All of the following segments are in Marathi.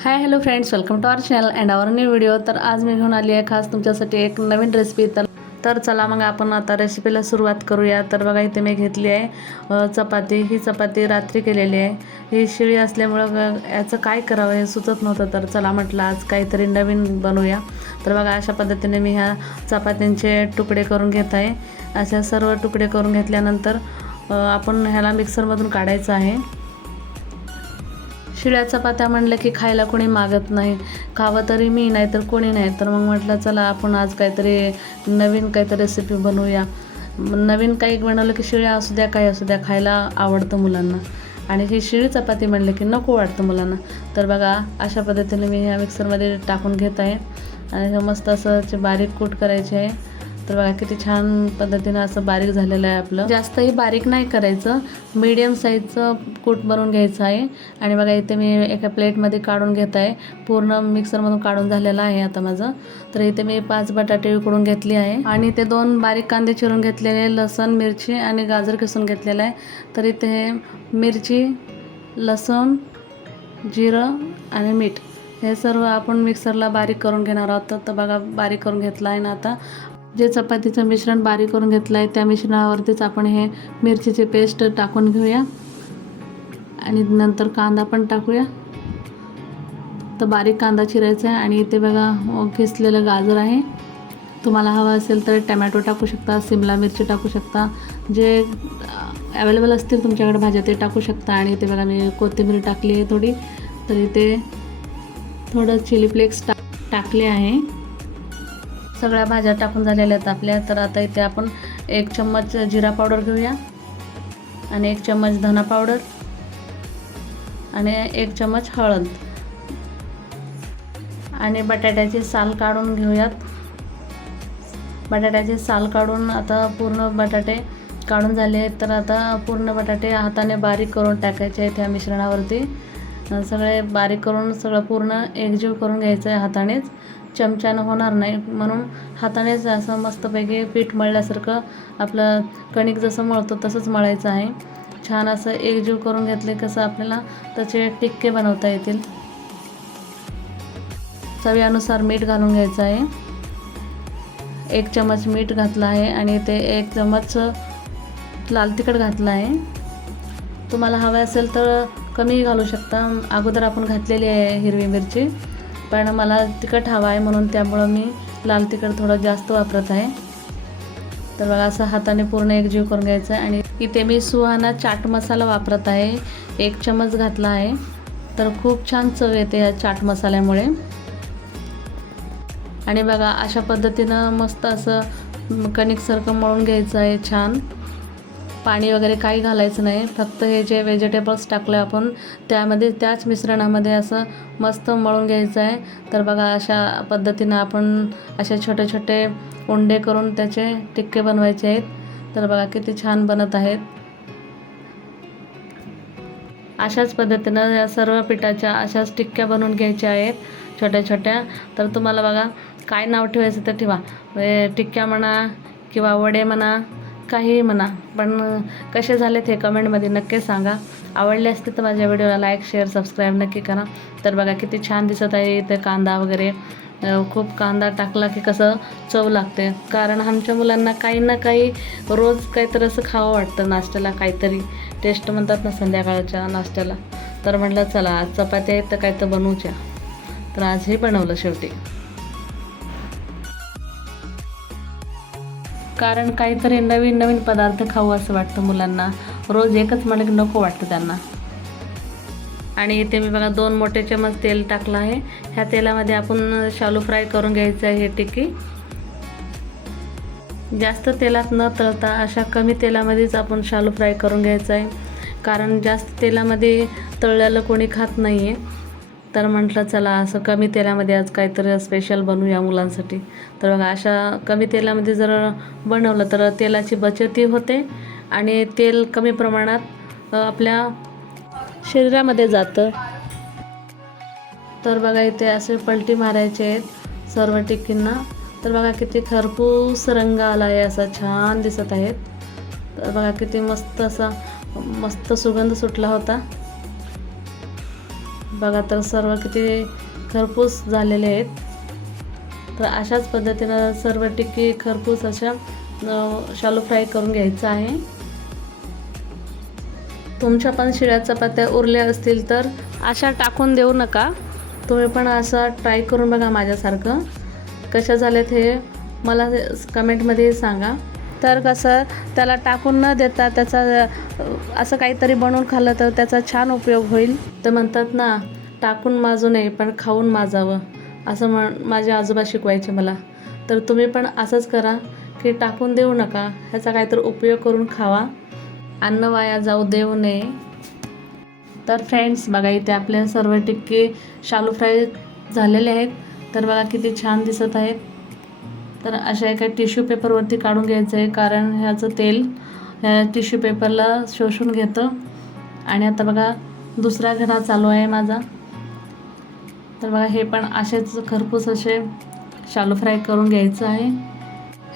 Hi hello friends welcome to our channel and our new video तर आज मी घेऊन आली आहे खास तुमच्यासाठी एक नवीन रेसिपी तर तर चला मग आपण आता रेसिपीला सुरुवात करूया. तर बघा इथे मी घेतली आहे चपाती. ही चपाती रात्री केलेली आहे. ही शिळी असल्यामुळं याचं काय करावं हे सुचत नव्हतं. तर चला म्हटलं आज काहीतरी नवीन बनवूया. तर बघा अशा पद्धतीने मी ह्या चपात्यांचे तुकडे करून घेत आहे. अशा सर्व तुकडे करून घेतल्यानंतर आपण ह्याला मिक्सरमधून काढायचं आहे. शिळ्या चपात्या म्हणलं की खायला कोणी मागत नाही. खावं तरी मी नाही तर कोणी नाही. तर मग म्हटलं चला आपण आज काहीतरी नवीन काहीतरी रेसिपी बनवूया. नवीन काही बनवलं की शिळ्या असू द्या काही असू द्या खायला आवडतं मुलांना. आणि ही शिळी चपाती म्हणलं की नको वाटतं मुलांना. तर बघा अशा पद्धतीने मी ह्या मिक्सरमध्ये टाकून घेत आहे. आणि हे मस्त असं बारीक कूट करायची आहे तर बघा किती छान पद्धतीनं असं बारीक झालेलं आहे आपलं. जास्तही बारीक नाही करायचं. मीडियम साईजचं कूट बनवून घ्यायचं आहे. आणि बघा इथे मी एका प्लेटमध्ये काढून घेत आहे. पूर्ण मिक्सरमधून काढून झालेलं आहे आता माझं. तर इथे मी पाच बटाटे उकडून घेतली आहे. आणि ते दोन बारीक कांदे चिरून घेतलेले लसण मिरची आणि गाजर किसून घेतलेलं आहे. तर इथे मिरची लसूण जिरं आणि मीठ हे सर्व आपण मिक्सरला बारीक करून घेणार आहोत. तर बघा बारीक करून घेतलं आहे ना आता. जे चपातीचं मिश्रण बारीक करून घेतलं आहे त्या मिश्रणावरतीच आपण हे मिरचीची पेस्ट टाकून घेऊया. आणि नंतर कांदा पण टाकूया. तर बारीक कांदा चिरायचा आहे आणि इथे बघा अ, किसलेलं गाजर आहे. तुम्हाला हवं असेल तर टमॅटो टाकू शकता सिमला मिरची टाकू शकता. जे अवेलेबल असतील तुमच्याकडे भाज्या ते टाकू शकता. आणि इथे बघा मी कोथिंबीर टाकली आहे थोडी. तर इथे थोडं चिली फ्लेक्स टाक टाकले आहे. सगळ्या भाज्या टाकून झालेल्या आहेत आपल्या. तर आता इथे आपण एक चम्मच जिरा पावडर घेऊया आणि एक चम्मच धना पावडर आणि एक चम्मच हळद. आणि बटाट्याची साल काढून घेऊयात. बटाट्याचे साल काढून आता पूर्ण बटाटे काढून झाले आहेत. तर आता पूर्ण बटाटे हाताने बारीक करून टाकायचे आहेत ह्या मिश्रणावरती. सगळे बारीक करून सगळं पूर्ण एकजीव करून घ्यायचं आहे हातानेच. चमच्यानं होणार नाही. म्हणून हातानेच असं मस्तपैकी पीठ मळल्यासारखं आपलं कणिक जसं मळतो तसंच मळायचं आहे. छान असं एकजीव करून घेतले कसं आपल्याला त्याचे टिक्के बनवता येतील. चवीनुसार मीठ घालून घ्यायचं आहे. एक चमच मीठ घातलं आहे आणि ते एक चमच लाल तिखट घातलं आहे. तुम्हाला हवं असेल तर कमी घालू शकता. अगोदर आपण घातलेली आहे हिरवी मिरची. पण मला तिखट हवं आहे म्हणून त्यामुळं मी लाल तिखट थोडं जास्त वापरत आहे. तर बघा असं हाताने पूर्ण एकजीव करून घ्यायचं आहे. आणि इथे मी सुहाना चाट मसाला वापरत आहे. एक चमच घातला आहे. तर खूप छान चव येते या चाट मसाल्यामुळे. आणि बघा अशा पद्धतीनं मस्त असं कणिकसारखं मळून घ्यायचं आहे छान. पाणी वगैरे काही घालायचं नाही. फक्त हे जे व्हेजिटेबल्स टाकले आपण त्यामध्ये त्याच मिश्रणामध्ये असं मस्त मळून घ्यायचं आहे. तर बघा अशा पद्धतीनं आपण असे छोटे छोटे उंडे करून त्याचे टिक्के बनवायचे आहेत. तर बघा किती छान बनत आहेत. अशाच पद्धतीनं या सर्व पिठाच्या अशाच टिक्क्या बनवून घ्यायच्या आहेत छोट्या छोट्या. तर तुम्हाला बघा काय नाव ठेवायचं ते ठेवा. टिक्क्या म्हणा किंवा वडे म्हणा काहीही म्हणा पण कसे झालेत हे कमेंटमध्ये नक्की सांगा. आवडले असते तर माझ्या व्हिडिओला लाईक शेअर सबस्क्राईब नक्की करा. तर बघा किती छान दिसत आहे इथे कांदा वगैरे. खूप कांदा टाकला की कसं चव लागते. कारण आमच्या मुलांना काही ना काही रोज काहीतरी असं खावं वाटतं नाश्त्याला काहीतरी. टेस्ट म्हणतात ना संध्याकाळच्या नाश्त्याला. तर म्हटलं चला आज चपात्या आहेत तर काय तर बनवूच्या. तर आज हे बनवलं शेवटी. कारण काहीतरी नवीन नवीन पदार्थ खाऊ असं वाटतं मुलांना. रोज एकच म्हणलं की नको वाटतं त्यांना. आणि इथे मी बघा दोन मोठे चमच तेल टाकलं आहे. ह्या तेलामध्ये आपण शालू फ्राय करून घ्यायचं आहे हे टिकी. जास्त तेलात न तळता अशा कमी तेलामध्येच आपण शालू फ्राय करून घ्यायचं आहे. कारण जास्त तेलामध्ये तळलेलं कोणी खात नाही आहे तर म्हटलं चला असं कमी तेलामध्ये आज काहीतरी स्पेशल बनवूया मुलांसाठी. तर बघा अशा कमी तेलामध्ये जर बनवलं तर तेलाची बचतही होते आणि तेल कमी प्रमाणात आपल्या शरीरामध्ये जातं. तर बघा इथे असे पलटी मारायचे आहेत सर्व टिक्कींना. तर बघा किती खरपूस रंग आला आहे असा छान दिसत आहेत. तर बघा किती मस्त असा मस्त सुगंध सुटला होता. बघा तर सर्व किती खरपूस झालेले आहेत. तर अशाच पद्धतीनं सर्व टिक्की खरपूस अशा शालो फ्राय करून घ्यायचं आहे. तुमच्या पण शिळ्या चपात्या उरल्या असतील तर अशा टाकून देऊ नका. तुम्ही पण असं ट्राय करून बघा माझ्यासारखं. कशा झाल्यात हे मला कमेंटमध्ये सांगा. तर कसं त्याला टाकून न देता त्याचा असं काहीतरी बनवून खाल्लं तर त्याचा छान उपयोग होईल. तर म्हणतात ना टाकून माजू नये पण खाऊन माजावं. असं म्हण माझे आजोबा शिकवायचे मला. तर तुम्ही पण असंच करा की टाकून देऊ नका ह्याचा काहीतरी उपयोग करून खावा. अन्न वाया जाऊ देऊ नये. तर फ्रेंड्स बघा इथे आपल्या सर्व टिक्के शालू फ्राय झालेले आहेत. तर बघा किती छान दिसत आहेत. तर अशा एका टिश्यू पेपरवरती काढून घ्यायचं आहे कारण ह्याचं तेल ह्या टिश्यू पेपरला शोषून घेतं. आणि आता बघा दुसरा घडा चालू आहे माझा. तर बघा हे पण असेच खरपूस असे शालू फ्राय करून घ्यायचं आहे.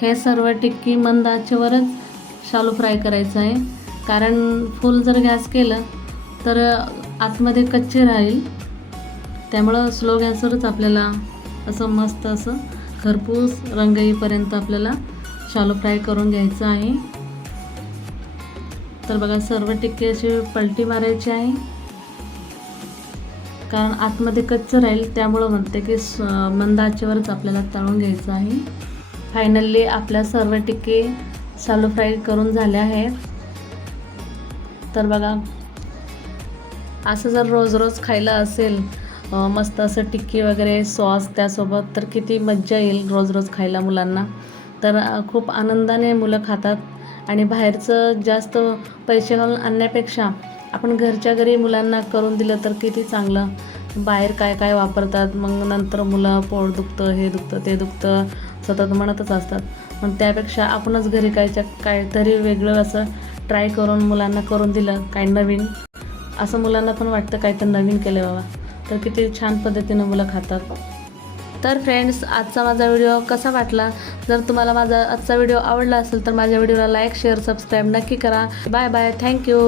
हे सर्व टिक्की मंद आचेवरच शालू फ्राय करायचं आहे. कारण फुल जर गॅस केलं तर आतमध्ये कच्चे राहील. त्यामुळं स्लो गॅसवरच आपल्याला असं मस्त असं खरपूस रंग येईपर्यंत आपल्याला शालो फ्राय करून घ्यायचं आहे. तर बघा सर्व टिक्के असे पलटी मारायची आहे. कारण आतमध्ये कच्चं राहील त्यामुळं म्हणते की स मंद आचेवरच आपल्याला तळून घ्यायचं आहे. फायनली आपल्या सर्व टिक्के शालो फ्राय करून झाल्या आहेत. तर बघा असं जर रोज रोज खायला असेल मस्त असं टिक्की वगैरे सॉस त्यासोबत तर किती मज्जा येईल रोज रोज खायला मुलांना. तर खूप आनंदाने मुलं खातात. आणि बाहेरचं जास्त पैसे घालून आणण्यापेक्षा आपण घरच्या घरी मुलांना करून दिलं तर किती चांगलं. बाहेर काय काय वापरतात मग नंतर मुलं पोट दुखतं हे दुखतं ते दुखतं सतत म्हणतच असतात. मग त्यापेक्षा आपणच घरी कायच्या काहीतरी वेगळं असं ट्राय करून मुलांना करून दिलं काही नवीन. असं मुलांना पण वाटतं काहीतरी नवीन केलं बाबा. तर किती छान पद्धतीनं मुलं खातात. तर फ्रेंड्स आजचा माझा व्हिडिओ कसा वाटला? जर तुम्हाला माझा आजचा व्हिडिओ आवडला असेल तर माझ्या व्हिडिओला लाईक शेअर सबस्क्राईब नक्की करा. Bye bye thank you